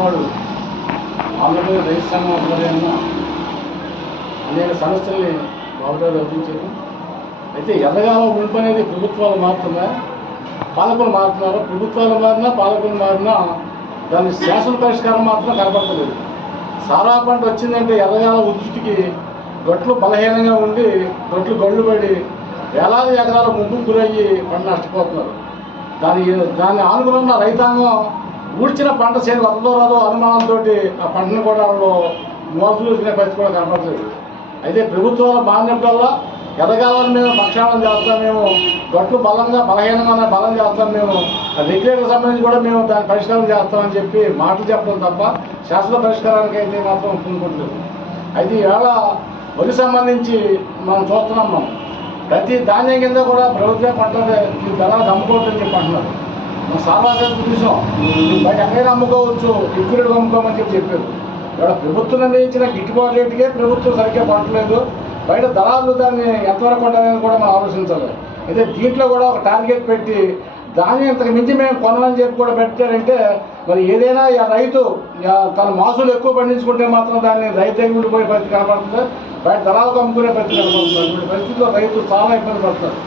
వాడు ఆంధ్రప్రదేశ్ రైతు సంఘం ఆధ్వర్యంలో అనేక సమస్యల్ని బాబుతో రచించారు. అయితే ఎర్రగాల ఉల్పు అనేది ప్రభుత్వాలు మారుతున్నా పాలకులు మారుతున్నారు. ప్రభుత్వాలు మారినా పాలకులు మారినా దాని శాసన పరిష్కారం మాత్రం కనపడలేదు. సారా పంట వచ్చిందంటే ఎర్రగాల ఉధృతికి గొట్లు బలహీనంగా ఉండి గొట్లు గళ్ళు పడి వేలాది ఎకరాల ముందుకు గురయ్యి పంట నష్టపోతున్నారు. దాన్ని ఆనుకున్న రైతాంగం ఊడ్చిన పంట చేతి వదలదో రాదో అనుమానంతో ఆ పంటను కూడా మోసలు తినే పరిస్థితి కూడా కనపడలేదు. అయితే ప్రభుత్వాలు మారినప్పుడల్లా ఎదగాలని మేము ప్రక్షాళన చేస్తాం, మేము గట్లు బలహీనంగా బలం చేస్తాం, మేము రెగ్యులేటర్ సంబంధించి కూడా మేము దాన్ని పరిష్కారం చేస్తామని చెప్పి మాటలు చెప్పడం తప్ప శాశ్వత పరిష్కారానికి అయితే మాత్రం పూనుకుంటలేదు. అయితే ఈవేళ వరి సంబంధించి మనం చూస్తున్నాం, ప్రతి ధాన్యం కింద కూడా ప్రభుత్వ పంట ఈ ధరలు అమ్ముకోవద్దని చెప్పి అంటున్నారు. మనం సార్వత్రిక చూసాం, బయట ఎక్కడైనా అమ్ముకోవచ్చు, ఎక్కువ అమ్ముకోమని చెప్పారు. ఇక్కడ ప్రభుత్వం నిర్ణయించిన గిట్టుబాటు రేటుకే ప్రభుత్వం సరిగ్గా పంటలేదు. బయట దళాలు దాన్ని ఎంతవరకు ఉండాలని కూడా మనం ఆలోచించాలి. అయితే దీంట్లో కూడా ఒక టార్గెట్ పెట్టి ధాన్యం ఇంతకు మించి మేము కొనాలని చెప్పి కూడా పెట్టారంటే మరి ఏదైనా రైతు తన మాసులు ఎక్కువ పండించుకుంటే మాత్రం దాన్ని రైతు ఉండిపోయే పరిస్థితి కనపడుతుంది, బయట దళాలకు అమ్ముకునే పరిస్థితి కనపడుతుంది. ఇటువంటి పరిస్థితిలో రైతు చాలా ఇబ్బంది పడుతున్నారు.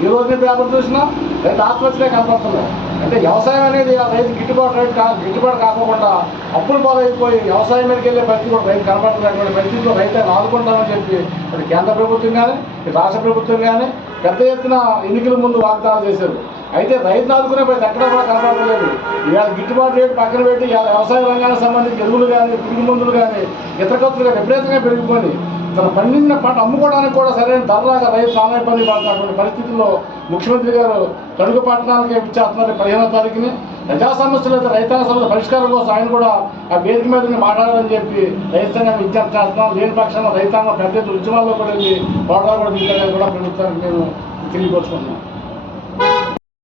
ఈ రోజున పేపర్ చూసినా రైతు ఆత్మహత్యలే కనపడుతున్నాయి. అంటే వ్యవసాయం అనేది ఆ రైతు గిట్టుబాటు కాకుండా అప్పులు పాలైపోయి వ్యవసాయం మీదకి వెళ్ళే పరిస్థితి కూడా రైతు కనపడుతున్నటువంటి పరిస్థితిలో రైతు ఆదుకుంటామని చెప్పి ఇటు కేంద్ర ప్రభుత్వం కానీ ఇటు రాష్ట్ర ప్రభుత్వం కానీ పెద్ద ఎత్తున ఎన్నికల ముందు వాగ్దానాలు చేశారు. అయితే రైతులు ఆదుకునే పరిస్థితి ఎక్కడ కూడా కనపడలేదు. ఇవాళ గిట్టుబాటు రేటు పక్కన పెట్టి ఇవాళ వ్యవసాయ రంగానికి సంబంధించి ఎరువులు కానీ పురుగు మందులు కానీ ఇతర ఖర్చులు కానీ విపరీతంగా పెరిగిపోయి తను పండించిన పంట అమ్ముకోవడానికి కూడా సరైన ధరలాగా రైతు చాలా ఇబ్బంది పడుతున్నటువంటి పరిస్థితుల్లో ముఖ్యమంత్రి గారు తణుకు పట్టణాలకి ఇచ్చేస్తున్నారు 15వ తారీఖుని. ప్రజా సమస్యలు అయితే రైతాంగ సమస్యల పరిష్కారం కోసం ఆయన కూడా ఆ వేదిక మీద మాట్లాడాలని చెప్పి రైతాంగం విజ్ఞప్తి చేస్తున్నాం. లేని పక్షంలో రైతాంగం పెద్ద ఉద్యమాల్లో కూడా వెళ్ళి పోరాటాలు కూడా దిగుతారని కూడా ప్రభుత్వానికి మేము తెలియపరుచుకుంటున్నాం.